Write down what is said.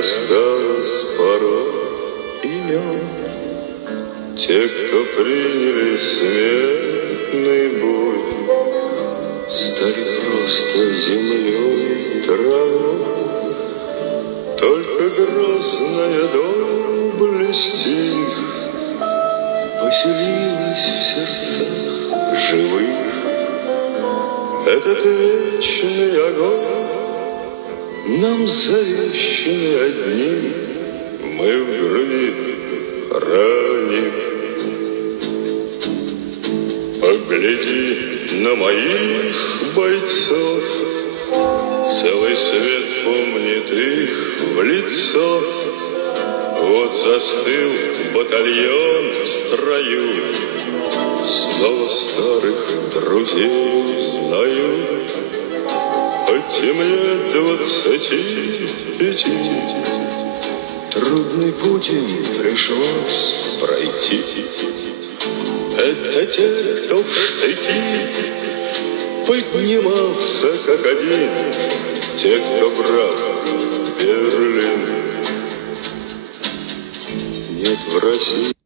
осталось порой имен. Те, кто приняли смертный бой, стали просто землей, травой. Только грозная доблесть их поселилась в сердцах живых. Этот вечный огонь нам завещаны одни, мы в груди храним. Погляди на моих бойцов, целый свет помнит их в лицо. Вот застыл батальон в строю, снова старых друзей узнаю. Хоть и мне 25, трудный путь им пришлось пройти. Это те, кто в штыки поднимался как один, те, кто брал Берлин. Нет в России